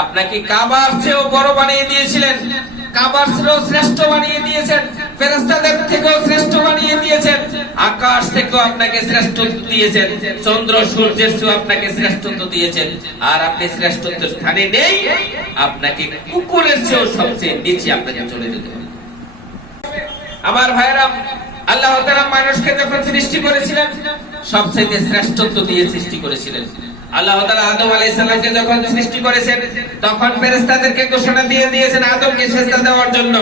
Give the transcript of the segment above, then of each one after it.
আপনাকে কাবার চেয়েও বড় বানিয়ে দিয়েছিলেন, কাবার চেয়েও শ্রেষ্ঠ বানিয়ে দিয়েছেন, ফেরেশতাদের থেকেও শ্রেষ্ঠ বানিয়ে দিয়েছেন, আকাশ থেকেও আপনাকে শ্রেষ্ঠত্ব দিয়েছেন, চন্দ্র সূর্যের চেয়েও আপনাকে শ্রেষ্ঠত্ব দিয়েছেন। আর আপনি শ্রেষ্ঠত্বের স্থানে নেই, আপনাকে কুকুরের চেয়েও সবচেয়ে নিচে আপনাকে চলে যেতে হবে। আমার ভাইরা, আল্লাহ তাআলা মানুষকে যখন সৃষ্টি করেছিলেন সবচেয়ে শ্রেষ্ঠত্ব দিয়ে সৃষ্টি করেছিলেন। আল্লাহ তাআলা আদম আলাইহিস সালামকে যখন সৃষ্টি করেছেন তখন ফেরেশতাদেরকে ঘোষণা দিয়ে দিয়েছেন আদমকে সিজদা দেওয়ার জন্য।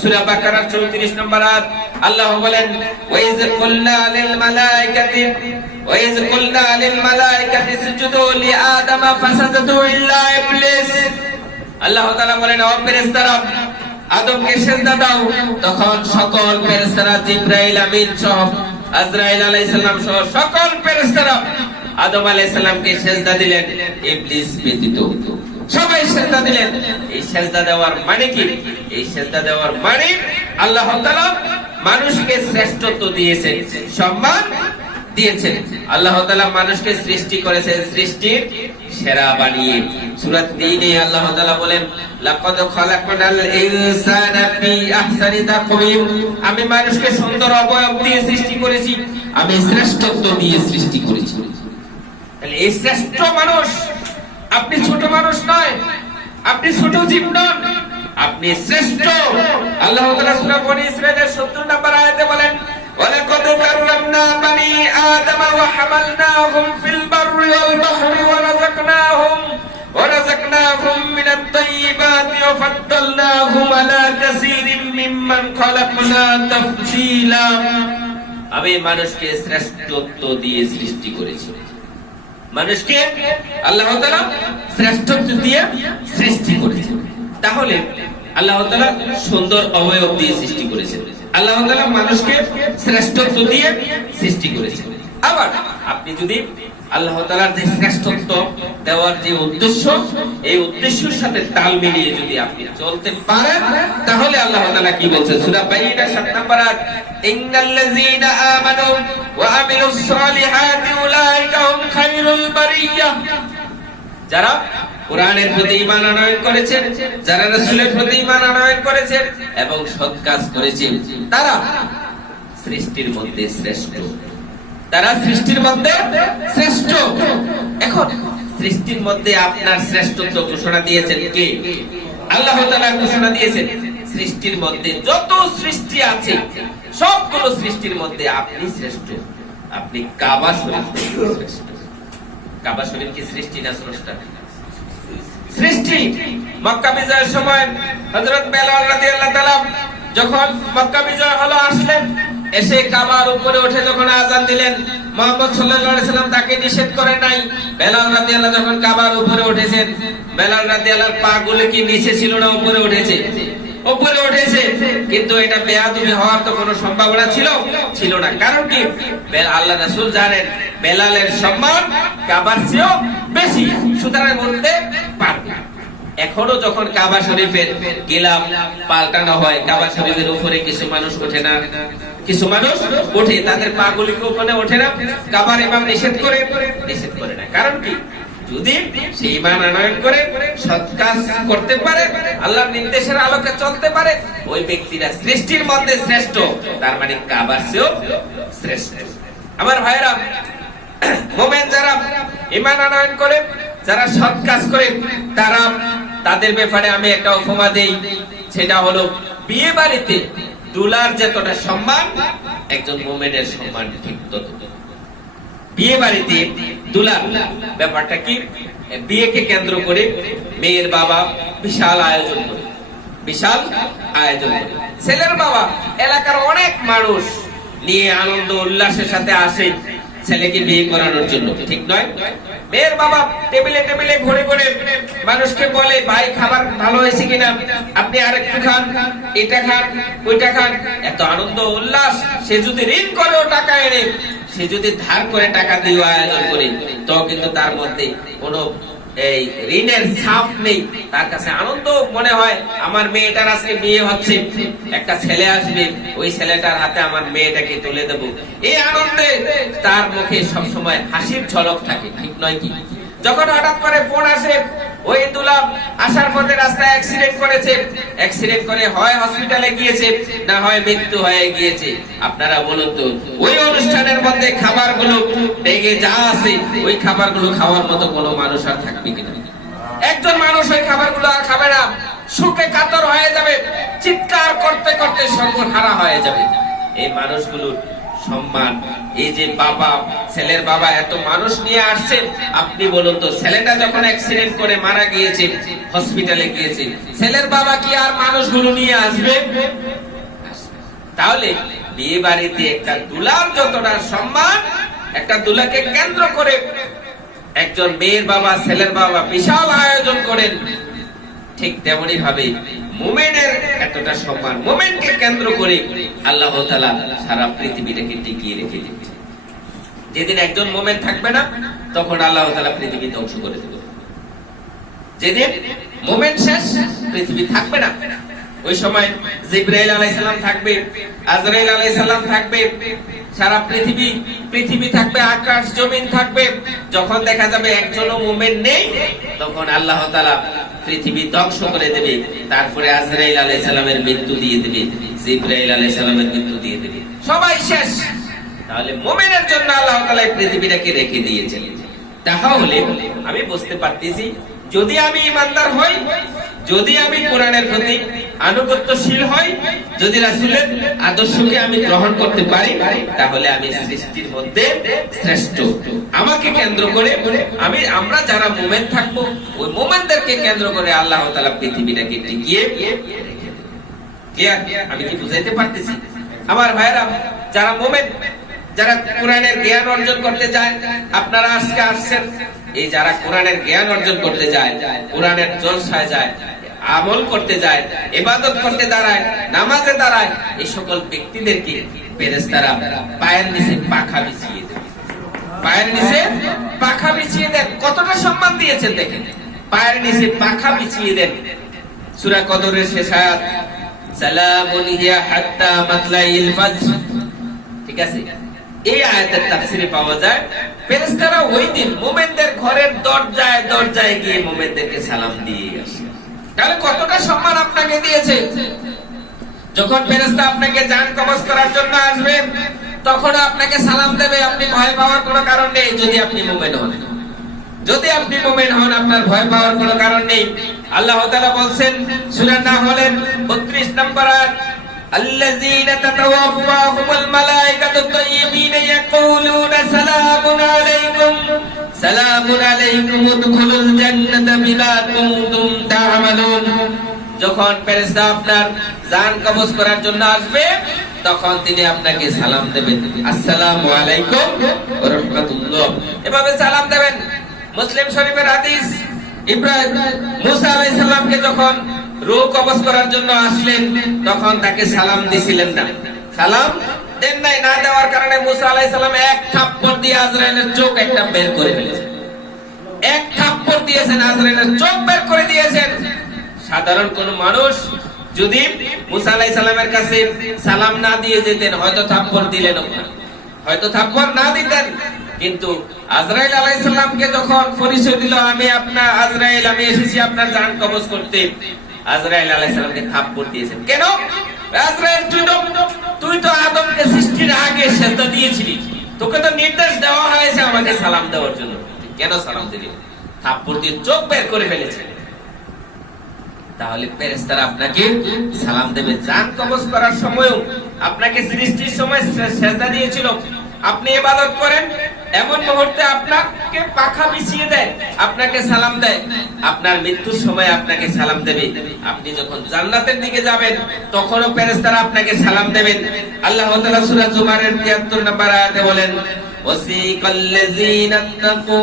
সূরা বাকারার 34 নম্বর আয়াত আল্লাহ বলেন, ওয়াইজ কুলনা লিল মালাইকাতি ওয়াইজ কুলনা লিল মালাইকাতি ইসজুদু লি আদম ফাসাজাদু ইল্লা ইবলিস। আল্লাহ তাআলা বলেন, ও ফেরেশতারা আদমকে সিজদা দাও। তখন সকল ফেরেশতারা জিবরাইল আমিন সহ আজরাইল আলাইহিস সালাম সহ সকল ফেরেশতারা আদম আলাইহিস সালামকে সিজদা দিলেন, ইবলিস ব্যতীত সবাই সিজদা দিলেন। এই সিজদা দেওয়ার মানে কি? এই সিজদা দেওয়ার মানে আল্লাহ তাআলা মানুষকে শ্রেষ্ঠত্ব দিয়েছেন, সম্মান দিয়েছেন। আল্লাহ তাআলা মানুষকে সৃষ্টি করেছেন সৃষ্টির সেরা বানিয়ে। সূরা 3 এ আল্লাহ তাআলা বলেন, লাকাদ খালাকনাল ইনসানা ফি আহসানি তাকওয়িম। আমি মানুষকে সুন্দর অবয়ব দিয়ে সৃষ্টি করেছি, আমি শ্রেষ্ঠত্ব দিয়ে সৃষ্টি করেছি। তাহলে এই শ্রেষ্ঠ মানুষ, আপনি ছোট মানুষ নয়, আপনি ছোট জীব নন, আপনি শ্রেষ্ঠ। আল্লাহ তাআলা সূরা বনী ইসরাঈলের 70 নম্বর আয়াতে বলেন, ওয়ালাকাদ কাররামনা বানি আদম ওয়া হামালনাহুম ফিল বাররি ওয়াল বাহরি ওয়া রাযাকনাহুম মিনাত তাইয়্যিবাতি ওয়া ফাদ্দালনাহুম আলা কাসীরিম মিম্মান খালাকনা তাফসীলা। আমি মানুষকে শ্রেষ্ঠত্ব দিয়ে সৃষ্টি করেছি, মানুষকে আল্লাহ তাআলা শ্রেষ্ঠত্ব দিয়ে সৃষ্টি করেছেন। তাহলে আল্লাহ তাআলা সুন্দর অবয়ব দিয়ে সৃষ্টি করেছেন, আল্লাহ তাআলা মানুষকে শ্রেষ্ঠত্ব দিয়ে সৃষ্টি করেছেন। আবার আপনি যদি আল্লাহ তাআলার যে শ্রেষ্ঠত্ব দেওয়ার যে উদ্দেশ্য, এই উদ্দেশ্যের সাথে তাল মিলিয়ে যদি আপনি চলতে পারেন, তাহলে আল্লাহ তাআলা কি বলছেন? সূরা বাইয়িনা 7 নম্বর আয়াত, ইন্নাল্লাযীনা আমানু ওয়া আমিলুস সালিহাতি উলাইকা হুম খায়রুল বারিয়াহ। যারা কোরআনের প্রতি ঈমান আনয়ন করেছেন, যারা রাসূলের প্রতি ঈমান আনয়ন করেছেন এবং সৎ কাজ করেছেন, তারা সৃষ্টির মধ্যে শ্রেষ্ঠ, তারা সৃষ্টির মধ্যে শ্রেষ্ঠ। এখন সৃষ্টির মধ্যে আপনার শ্রেষ্ঠত্ব ঘোষণা দিয়েছেন কে? আল্লাহ তাআলা ঘোষণা দিয়েছেন। সৃষ্টির মধ্যে যত সৃষ্টি আছে সবগুলো সৃষ্টির মধ্যে আপনি শ্রেষ্ঠ। আপনি কাবা শরীফ শ্রেষ্ঠ। কাবা শরীফ কি সৃষ্টি না স্রষ্টা? সৃষ্টি। মক্কা বিজয়ের সময় হযরত বেলাল রাদিয়াল্লাহু তাআলা যখন মক্কা বিজয় হলো আসলেন, এসে কাবার উপরে উঠে যখন আযান দিলেন, মুহাম্মদ সাল্লাল্লাহু আলাইহি সাল্লাম তাকে নিষেধ করে নাই। বেলাল রাদিয়াল্লাহু যখন কাবার উপরে উঠেছেন, বেলাল রাদিয়াল্লাহর পা গুলো কি নিচে ছিল না উপরে উঠেছে? উপরে উঠেছে, কিন্তু এটা বেয়াদবি হওয়ার তো কোনো সম্ভাবনা ছিল না। কারণ কি? আল্লাহ রাসূল জানেন বেলালের সম্মান কাবার চেয়েও বেশি, সুতরাং বলতে পারবে। এখনো যখন কাবা শরীফের গিলাফ পাল্টানো হয়, কাবা শরীফের উপরে কিছু মানুষ ওঠে না, কিছু মানুষ ওঠে, তাদের পা গুলি ওখানে ওঠে না। কাবার ইমাম নিষেধ করে না। কারণ কি? যদি সে ঈমান আনয়ন করে সৎ কাজ করতে পারে, আল্লাহর নির্দেশের আলোকে চলতে পারে, ওই ব্যক্তিরা সৃষ্টির মধ্যে শ্রেষ্ঠ, তার মানে কাবার চেয়েও শ্রেষ্ঠ। আমার ভাইরা, মুমিন যারা ঈমান আনয়ন করে, যারা সৎ কাজ করে, তারা তাদের ব্যাপারে আমি একটা উপমা দেই। সেটা হলো বিয়ে বাড়িতে দুলার যতটা সম্মান, একজন মুমিনের সম্মান ঠিক তত। বিয়ে বাড়িতে দুলার ব্যাপারটা কি? বিয়েকে কেন্দ্র করে মেয়ের বাবা বিশাল আয়োজন করে, বিশাল আয়োজন করে। ছেলের বাবা এলাকার অনেক মানুষ নিয়ে আনন্দ উল্লাসের সাথে আসে ছেলেকে বিয়ে করানোর জন্য, ঠিক নয়? মেয়ের বাবা টেবিলে টেবিলে ঘুরে ঘুরে মানুষকে বলে, ভাই খাবার ভালো হয়েছে কিনা, আপনি আরেকটু খান, এটা খান, ওইটা খান। এত আনন্দ উল্লাস। সে যদি ঋণ করেও টাকা এনে, সে যদি ধার করে টাকা দিয়ে আয়োজন করে, তো কিন্তু তার মধ্যে কোনো এই ঋণের ছাপ নেই। তার কাছে আনন্দ মনে হয়, আমার মেয়েটার আজকে বিয়ে হচ্ছে, একটা ছেলে আসবে, ওই ছেলেটার হাতে আমার মেয়েটাকে তুলে দেব। এই আনন্দে তার মুখে সবসময় হাসির ঝলক থাকে, ঠিক নয় কি? যখন হঠাৎ করে ফোন আসে, ওই দুলা আসার পথে রাস্তায় অ্যাক্সিডেন্ট করেছে, অ্যাক্সিডেন্ট করে হয় হসপিটালে গিয়েছে, না হয় মৃত্যু হয়ে গিয়েছে। আপনারা বলুন তো, ওই অনুষ্ঠানের মধ্যে খাবারগুলো ডেগে যা আছে, ওই খাবারগুলো খাওয়ার মতো কোনো মানুষ আর থাকবে কিনা? একজন মানুষ ওই খাবারগুলো আর খাবে না, সুখে কাতর হয়ে যাবে, চিৎকার করতে করতে সর্বহারা হয়ে যাবে। এই মানুষগুলোর সম্মান, এই যে বাবা, ছেলের বাবা এত মানুষ নিয়ে আসছে, আপনি বলুন তো, ছেলেটা যখন অ্যাক্সিডেন্ট করে মারা গিয়েছে, হসপিটালে গিয়েছে, ছেলের বাবা কি আর মানুষগুলো নিয়ে আসবে? তাহলে বিয়ে বাড়িতে একটা দুলার যতটা সম্মান, একটা দুলাকে কেন্দ্র করে একজন মেয়ের বাবা, ছেলের বাবা বিশাল আয়োজন করেন, ঠিক তেমনি ভাবে মুমিনের এতটা সম্মান, মুমিনকে কেন্দ্র করে আল্লাহ তাআলা সারা পৃথিবীটাকে টিকিয়ে রেখে দিচ্ছেন। যেদিন একজন মুমিন থাকবে না, তখন আল্লাহ তাআলা পৃথিবী ধ্বংস করে দেবে। যেদিন মুমিন শেষ, পৃথিবী থাকবে না, ওই সময় জিবরাইল আলাইহিস সালাম থাকবে, আজরাইল আলাইহিস সালাম থাকবে, সারা পৃথিবী থাকবে, আকাশ জমিন থাকবে। যখন দেখা যাবে একজনও মুমিন নেই, তখন আল্লাহ তাআলা পৃথিবী ধ্বংস করে দেবে। তারপরে আজরাইল আলাইহিস সালামের মৃত্যু দিয়ে দেবে, জিবরাইল আলাইহিস সালামের মৃত্যু দিয়ে দেবে, সবাই শেষ। তাহলে মুমিনের জন্য আল্লাহ তাআলা পৃথিবীটাকে রেখে দিয়েছেন। তাহলে আমি বুঝতে পারতেছি, যদি আমি ইমানদার হই, যদি আমি কোরআনের প্রতি আনুগত্যশীল হই, যদি রাসূলের আদর্শকে আমি গ্রহণ করতে পারি, তাহলে আমি সৃষ্টির মধ্যে শ্রেষ্ঠ। আমাকে কেন্দ্র করে আমরা যারা মুমিন থাকবো, ওই মুমিনদেরকে কেন্দ্র করে আল্লাহ তাআলা পৃথিবীটাকে টিকিয়ে রেখে দেবেন। ক্লিয়ার? আমি কি বুঝাইতে পারতেছি? আমার ভাইরা, যারা মুমিন, যারা কোরআনের জ্ঞান অর্জন করতে যায়, আপনারা আজকে আসছেন, এই যারা কোরআনের জ্ঞান অর্জন করতে যায়, কোরআনের জলসায় যায়, আমল করতে যায়, ইবাদত করতে দাঁড়ায়, নামাজে দাঁড়ায়, এই সকল ব্যক্তিদেরকে ফেরেশতারা পায়ের নিচে পাখা বিছিয়ে দেন। পায়ের নিচে পাখা বিছিয়ে দেন। কতটা সম্মান দিয়েছেন দেখেন, পায়ের নিচে পাখা বিছিয়ে দেন। সূরা কদরের শেষ আয়াত, সালামুন হিয়া হাত্তা মাতলাইল ফাজর। ঠিক আছে, এই আয়াতের তাফসীরে পাওয়া যায়, ফেরেশতারা ওই দিন মুমিনদের ঘরের দরজায় দরজায় গিয়ে মুমিনদেরকে সালাম দিয়ে আসে। তাহলে কতটা সম্মান আপনাকে দিয়েছে। যখন ফেরেশতা আপনাকে জান কবজ করার জন্য আসবে, তখন আপনাকে সালাম দেবে, আপনি ভয় পাওয়ার কোনো কারণ নেই। যদি আপনি মুমিন হন, যদি আপনি মুমিন হন, আপনার ভয় পাওয়ার কোনো কারণ নেই। আল্লাহ তাআলা বলছেন সূরা নাহলের 32 নম্বর আয়াত, আল্লাযীনা তাতাওয়াফাহুমুল মালায়েকাতু তাইয়্যিবিনা ইয়াকুলুনা সালামুন আলাইকুম সালামুন আলাইকুম উদখুলুল জান্নাতা বিমা কুনতুম তা'মালুন। যখন ফেরেশতা আপনার জান কবজ করার জন্য আসবে, তখন তিনি আপনাকে সালাম দেবেন, আসসালামু আলাইকুম ওয়া রাহমাতুল্লাহ, এভাবে সালাম দেবেন। মুসলিম শরীফের হাদিস, ইব্রাহিম মুসা আলাইহিস সালামকে যখন রূহ কবজ করার জন্য আসলেন, তখন তাকে সালাম দিছিলেন না, সালাম দেন নাই। না দেওয়ার কারণে মুসা আলাইহিস সালাম এক থাপ্পড় দিয়ে আজরাইলের চোখ একটা বের করে ফেলেছেন। এক থাপ্পড় দিয়েছেন, আজরাইলের চোখ বের করে দিয়েছেন। সাধারণ কোন মানুষ যদি মুসা আলাইহিস সালামের কাছে সালাম না দিয়ে যেতেন, হয়তো থাপ্পড় দিলেন না, হয়তো থাপ্পড় না দিতেন। কিন্তু আজরাইল আলাইহিস সালামকে যখন পরিচয় দিল, আমি আপনার আজরাইল, আমি এসেছি আপনার জান কবজ করতে, আজরাইল আলাইহিস সালামকে থাপ্পড় দিয়েছেন। কেন? আজরাইল, তুই তো আদমকে সৃষ্টির আগে সেজদা দিয়েছিলি, তোকে তো নির্দেশ দেওয়া হয়েছে আমাকে সালাম দেওয়ার জন্য, কেন সালাম দিলি? থাপ্পড় দিয়ে চোখ বের করে ফেলেছে। তাহলে ফেরেশতারা আপনাকে সালাম দেবে। জান কবজ করার সময়ও আপনাকে সৃষ্টির সময় সেজদা দিয়েছিল, আপনি ইবাদত করেন, এমন মুহূর্তে আপনাকে পাখা বিছিয়ে দেয়, আপনাকে সালাম দেয়, আপনার মৃত্যুর সময় আপনাকে সালাম দেবে। আপনি যখন জান্নাতের দিকে যাবেন, তখনও ফেরেশতারা আপনাকে সালাম দেবেন। আল্লাহ তাআলা সূরা জুমারের 73 নম্বর আয়াতে বলেন, ওয়াসিকাল্লাযীনা তাকু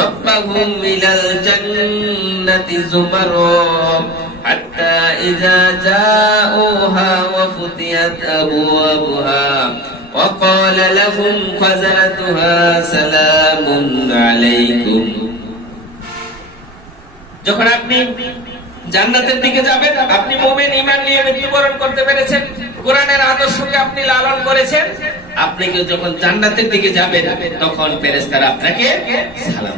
রাব্বাহুম ইলাল জান্নাতি যুমারা হাত্তা ইযা জাউহা ওয়া ফুতিহাত আবওয়াবুহা وقال لهم خزنتها سلام عليكم। যখন আপনি জান্নাতের দিকে যাবেন, আপনি মুমিন ঈমান নিয়ে মৃত্যুবরণ করতে পেরেছেন, কোরআনের আদর্শকে আপনি লালন করেছেন, আপনি যখন জান্নাতের দিকে যাবেন, তখন ফেরেশতারা আপনাকে সালাম।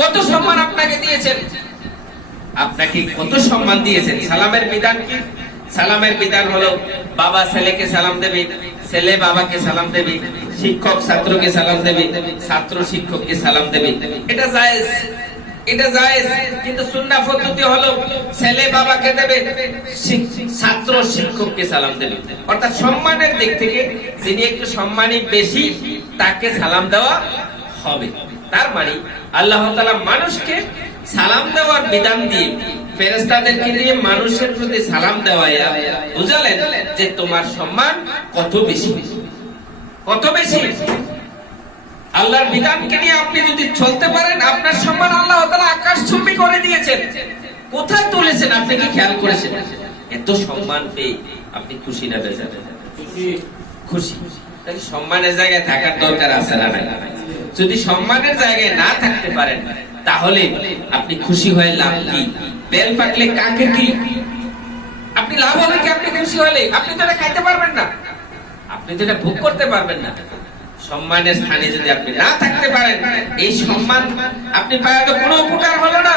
কত সম্মান আপনাকে দিয়েছেন। আপনাকে কত সম্মান দিয়েছেন। সালামের বিধান কি? সালামের বিধান হলো বাবা ছেলেকে সালাম দেবে, ছেলে বাবাকে সালাম দেবে, শিক্ষক ছাত্রকে সালাম দেবে, ছাত্র শিক্ষককে সালাম দেবে। এটা জায়েজ, এটা জায়েজ। কিন্তু সুন্নাহ পদ্ধতি হলো ছেলে বাবাকে দেবে, ছাত্র শিক্ষককে সালাম দেবে। অর্থাৎ সম্মানের দিক থেকে যিনি একটু সম্মানী বেশি তাকে সালাম দেওয়া হবে। তার মানে আল্লাহ তাআলা মানুষকে সালাম দেওয়ার বিধান দিয়ে ফেরেশতাদেরকে দিয়ে মানুষের প্রতি সালাম দেওয়ায়া বুঝালেন যে তোমার সম্মান কত বেশি, কত বেশি। আল্লাহর বিধানকে নিয়ে আপনি যদি চলতে পারেন, আপনার সম্মান আল্লাহ তাআলা আকাশচুম্বী করে দিয়েছেন। কোথায় তুলেছেন আপনি কি খেয়াল করেছেন? এত সম্মান পেয়ে আপনি খুশি না বেজার? খুশি। তাই সম্মানের জায়গায় থাকার দরকার আছে না নাই? যদি সম্মানের জায়গায় না থাকতে পারেন তাহলে আপনি খুশি হয়ে লাভ কি? বেল পাকলে কাকে কি? আপনি লাভ হবে কি আপনি খুশি হলে? আপনি তো এটা খাইতে পারবেন না, আপনি তো এটা ভোগ করতে পারবেন না। সম্মানের স্থানে যদি আপনি না থাকতে পারেন, এই সম্মান আপনি পাওয়ার কোনো উপকার হলো না।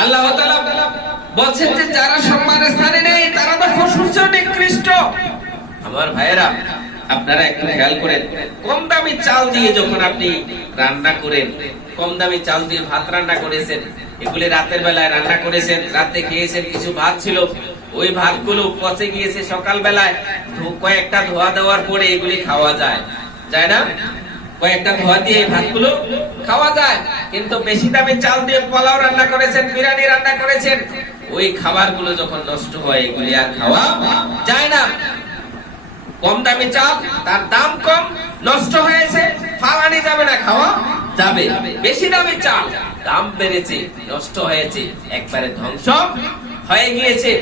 আল্লাহ তাআলা বলছেন যে যারা সম্মানের স্থানে নেই তারা তো পশুর চেয়ে নিকৃষ্ট। আমার ভাইয়েরা, আপনারা একটু খেয়াল করেন, কম দামি চাল দিয়ে যখন আপনি রান্না করেন, কম দামি চাল দিয়ে ভাত রান্না করেছেন, এগুলি রাতের বেলায় রান্না করেছেন, রাতে খেয়েছেন, কিছু ভাত ছিল, ওই ভাতগুলো পচে গিয়েছে সকাল বেলায়, কয়েকটা ধোয়া দেওয়ার পরে এগুলি খাওয়া যায়, যায় না? কয়েকটা ধোয়া দিয়ে এই ভাতগুলো খাওয়া যায়। কিন্তু বেশি দামি চাল দিয়ে পোলাও রান্না করেছেন, বিরিয়ানি রান্না করেছেন, ওই খাবারগুলো যখন নষ্ট হয় এগুলি আর খাওয়া যায় না। কম দামি চাল, তার দাম কম, নষ্ট হয়েছে, ফালানি যাবে না, খাওয়া যাবে। বেশি দামি চাল, দাম বেড়েছে, নষ্ট হয়েছে, একবারে ধ্বংস হয়ে গিয়েছে।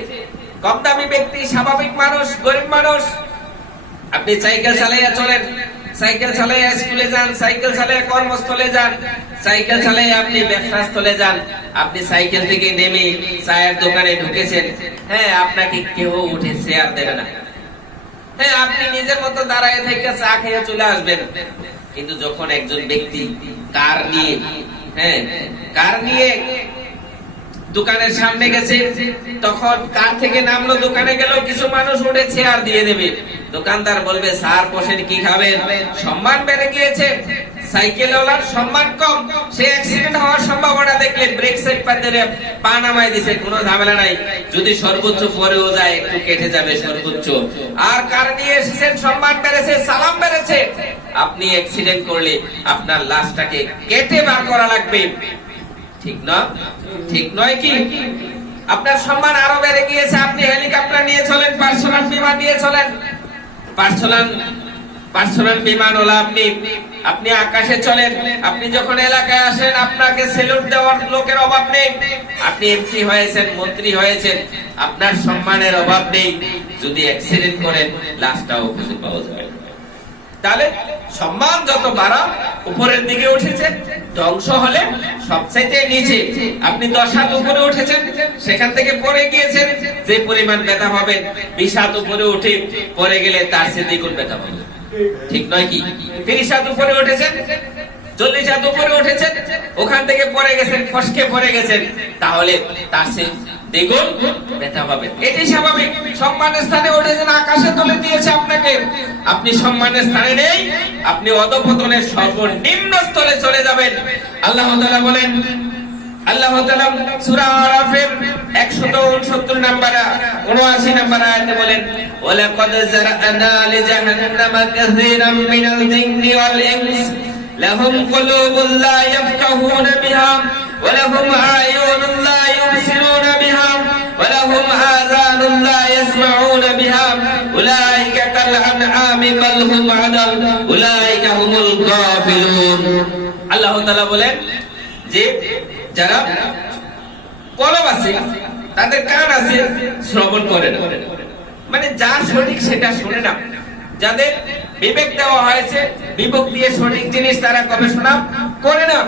কম দামি ব্যক্তি, স্বাভাবিক মানুষ, গরিব মানুষ, আপনি সাইকেল চালাইয়া চলেন, সাইকেল চালাইয়া স্কুলে যান, সাইকেল চালাইয়া কর্মস্থলে যান, সাইকেল চালাইয়া আপনি ব্যবসাস্থলে যান, আপনি সাইকেল থেকে নেমে চায়ের দোকানে ঢুকেছেন, হ্যাঁ, আপনাকে কেউ উঠে চেয়ার দেবে না, হ্যাঁ, আপনি নিজের মতো দাঁড়ায় থেকে চা খেয়ে চলে আসবেন। কিন্তু যখন একজন ব্যক্তি কার নিয়ে, হ্যাঁ, কার নিয়ে দোকানের সামনে গেছে, তখন কার থেকে নামলো, দোকানে গেল, কিছু মানুষ উঠে চেয়ার দিয়ে দেবে, দোকানদার বলবে স্যার বসেন, কি খাবেন? সম্মান বেড়ে গিয়েছে। সাইকেলওয়ালার সম্মান কম, সে অ্যাক্সিডেন্ট হওয়ার সম্ভাবনা দেখলে ব্রেক সেট পাতে পা নামায় দিছে, কোনো ঝামেলা নাই, যদি সর্বোচ্চ পরেও যায় একটু কেটে যাবে সর্বোচ্চ। আর কার নিয়ে এসেছেন, সম্মান বেড়েছে, সালাম বেড়েছে। আপনি অ্যাক্সিডেন্ট করলে আপনার লাশটাকে কেটে বার করা লাগবে, ঠিক না? ঠিক নয় কি? আপনার সম্মান আরো বেড়ে গিয়েছে। আপনি হেলিকপ্টার নিয়ে চলেন, পার্সোনাল বিমান নিয়ে চলেন, পার্সোনাল বিমান হলো আপনি আকাশে চলেন, আপনি যখন এলাকায় আসেন আপনাকে সেলুট দেওয়ার লোকের অভাব নেই। আপনি এমপি হয়েছেন, মন্ত্রী হয়েছেন, আপনার সম্মানের অভাব নেই। যদি অ্যাক্সিডেন্ট করেন লাশটাও খুঁজে পাওয়া যাবে। তাহলে সম্মান যত বাড়া উপরের দিকে উঠেছে, ধ্বংস হলে সবচাইতে নিচে। আপনি 10 হাত উপরে উঠেছেন, সেখান থেকে পড়ে গিয়েছেন, যে পরিমাণ ব্যথা হবে 20 হাত উপরে উঠে পড়ে গেলে তার চেয়ে দ্বিগুণ ব্যথা হবে, ঠিক নয় কি? 30 হাত উপরে উঠেছেন, 40 হাত উপরে উঠেছেন, ওখান থেকে পড়ে গেছেন, ফসকে পড়ে গেছেন, তাহলে তার চেয়ে দ্বিগুণ ব্যথা হবে। এটাই স্বাভাবিক। সম্মানের স্থানে উঠেছেন, আকাশে তুলে দিয়েছে আপনাকে, আপনি সম্মানের স্থানে নেই, আপনি অধঃপতনের সর্বনিম্ন স্থলে চলে যাবেন। আল্লাহ তাআলা বলেন, আল্লাহ তাআলা সূরা আরাফের 169 নম্বর 79 নম্বর আয়াতে বলেন, ওয়ালাকাদ যারানা লিজাহান্নামা কাসীরাম মিনাল জিন্নি ওয়াল ইনস লাহুম কুলুবুন লা ইয়াফকাহুনা বিহা ওয়া লাহুম আ'য়ুনুন লা ইউবসিরুনা বিহা ওয়া লাহুম আযানুন লা ইয়াসমাউনা বিহা উলাইকা কাল আনআমি বাল হুম আদাল উলাইকা হুমুল গাফিলুন। আল্লাহ তাআলা বলেন যে যারা কলব আছে, তাদের কান আছে, শ্রবণ করে না, মানে যা সঠিক সেটা শুনে না। যাদের বিবেক দেওয়া হয়েছে, বিবেক দিয়ে সঠিক জিনিস তারা গবেষণা করে না,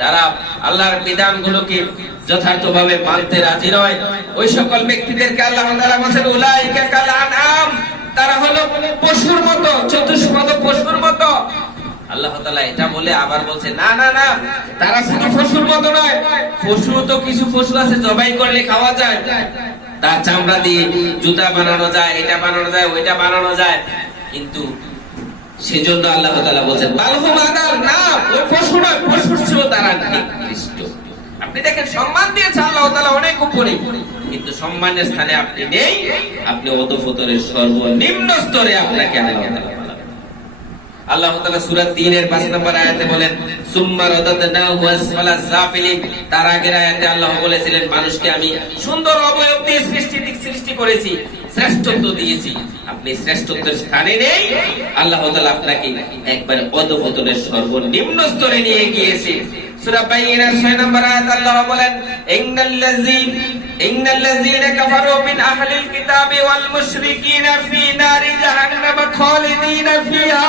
তারা আল্লাহর বিধানগুলোকে যথার্থভাবে মানতে রাজি নয়, ওই সকল ব্যক্তিদেরকে আল্লাহ তাআলা বলেন উলাইকা কাল আনআম, তারা হলো পশুর মতো, চতুষ্পদ পশুর মতো। আল্লাহ তাআলা এটা বলে আবার বলছে না না না, তারা শুধু পশুর মতো নয়, পশু তো কিছু পশু আছে জবাই করলে খাওয়া যায়, তার চামড়া দিয়ে জুতা বানানো যায়, এটা বানানো যায়, ওইটা বানানো যায়, কিন্তু সেজন্য আল্লাহ তাআলা বলেন বালহুম আদাল, না ওই পশু নয়, পশুর চেয়েও তারা নিকৃষ্ট। আপনি দেখেন সম্মান দিয়েছে আল্লাহ তাআলা অনেক উপরে, কিন্তু সম্মানের স্থানে আপনি নেই, আপনি অধঃপতনের সর্বনিম্ন স্তরে আপনাকে আল্লাহ তাআলা সূরা 3 এর 5 নম্বর আয়াতে বলেন সুম্মা রাদাদনাহু আসফালা সাফিলিন। তার আগের আয়াতে আল্লাহ বলেছিলেন মানুষকে আমি সুন্দর অবয়ব দিয়ে সৃষ্টি করেছি, শ্রেষ্ঠত্ব দিয়েছি, আপনি শ্রেষ্ঠত্বের স্থানে নেই, আল্লাহ তাআলা আপনাকে একবার অধঃপতনের সর্বনিম্ন স্তরে নিয়ে গিয়েছে। সূরা বাইয়িনার 6 নম্বর আয়াত আল্লাহ বলেন ইন্নাল্লাযীনা কাফারু মিন আহলিল কিতাবি ওয়াল মুশরিকিনা ফি নারি জাহান্নাম খালিদিনা ফিহা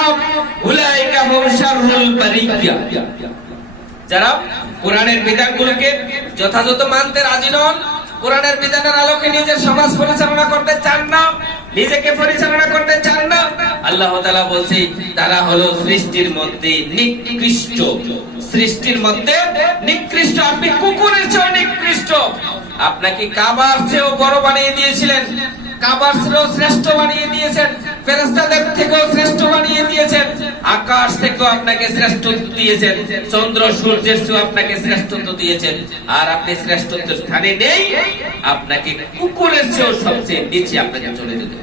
উলাইকা হুম শাররুল বারিয়া। যারা কোরআনের বিধানগুলোকে যথাযথ মানতে রাজি নন, কোরআনের বিধানের আলোকে নিজের সমাজ পরিচালনা করতে চান না, নিজেকে পরিচালনা করতে চান না, আল্লাহ তাআলা বলছে তারা হলো সৃষ্টির মধ্যে নিকৃষ্ট, সৃষ্টির মধ্যে নিকৃষ্ট। আপনি কুকুরের চেয়েও নিকৃষ্ট। আপনাকে কাবার চেয়েও বড় বানিয়ে দিয়েছিলেন, কাবার চেয়েও শ্রেষ্ঠ বানিয়ে দিয়েছেন, ফেরেশতাদের থেকেও শ্রেষ্ঠ বানিয়ে দিয়েছেন, আকাশ থেকেও আপনাকে শ্রেষ্ঠত্ব দিয়েছেন, চন্দ্র সূর্যের চেয়েও আপনাকে শ্রেষ্ঠত্ব দিয়েছেন, আর আপনি শ্রেষ্ঠত্বের স্থানে নেই, আপনাকে কুকুরের চেয়েও সবচেয়ে নিচে আপনাকে চলে যেতে হবে।